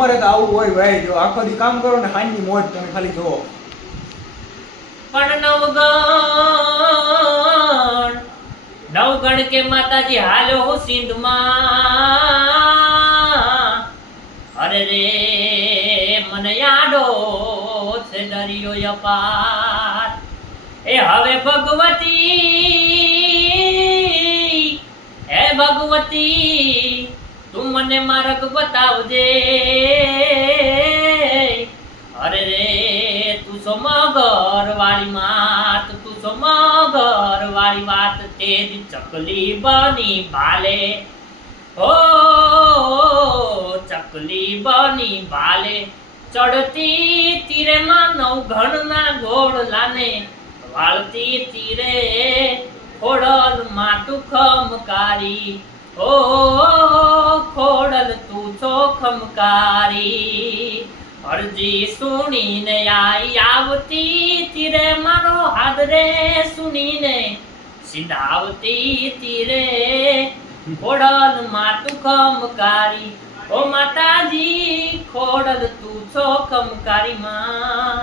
અમારે તો આવું હોય ભાઈ, જો આખો દી કામ કરો ને હાંજની મોજ તમે ખાલી જોવો. પણ નવગણ કે માતાજી હાલો હું સિંધમાં. અરે રે મને યાદો છે દરિયો અપાર. એ હવે ભગવતી, હે ભગવતી તું મને માર્ગ બતાવજે. અરે રે તું સમગર વાળી માત, તું સમગર વાળી વાત, તેરી ચકલી બની ભાલે. ઓ ચકલી બની ભાલે, ચડતી તીરે માં નવઘણ ના ઘોડલાને, વાળતી તીરે ખોડલ માં તું ખમકારી. ઓ ખોડલ તું છો ખમકારી. અરજી સુણીને આવતી તીરે મારો હાદરે સુણીને, સીધાવતી તીરે ખોડલ માં તું ખમકારી. ઓ માતાજી ખોડલ તું છો ખમકારી માં.